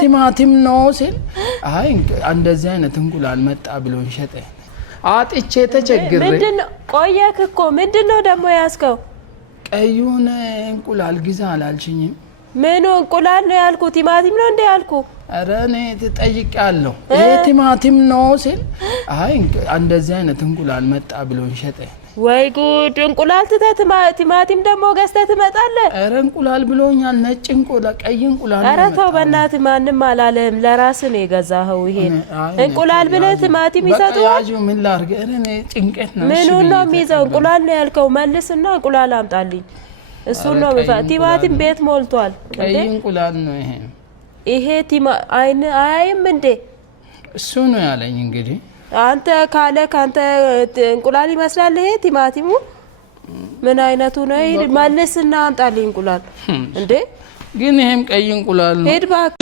ቲማቲም ነው ሲል አይ እንደዚህ አይነት እንቁላል መጣ ብሎን ሸጠ አጥቼ ተቸግሬ ምንድነው ቆየክ እኮ ምንድነው ደግሞ ያስከው ቀዩን እንቁላል ግዛ አላልሽኝም ምኑ እንቁላል ነው ያልኩ ቲማቲም ነው እንዴ ያልኩ አረ እኔ ተጠይቃለሁ ቲማቲም ነው ሲል አይ እንደዚህ አይነት እንቁላል መጣ ብሎን ሸጠ ወይ ጉድ እንቁላል ቲማቲም ደግሞ ገዝተህ ትመጣለህ አረ እንቁላል ብሎኛል ነጭ እንቁላል ቀይ እንቁላል አረ ተው በእናትህ ማንንም አላለም ለራስህ ነው የገዛኸው ይሄን እንቁላል ብለህ ቲማቲም ይሰጣው ያጁ ምን ላርገ እኔ ጭንቀት ነው ምኑ ነው የሚይዘው እንቁላል ነው ያልከው መልስና እንቁላል አምጣልኝ እሱ ነው ቲማቲም ቤት ሞልቷል ቀይ እንቁላል ነው ይሄ አይም እንዴ እሱ ነው ያለኝ እንግዲህ አንተ ካለ ካንተ እንቁላል ይመስላል ይሄ ቲማቲሙ ምን አይነቱ ነው መልስና አምጣልኝ እንቁላል እንዴ ግን ይሄም ቀይ እንቁላል ነው ሄድ ባክ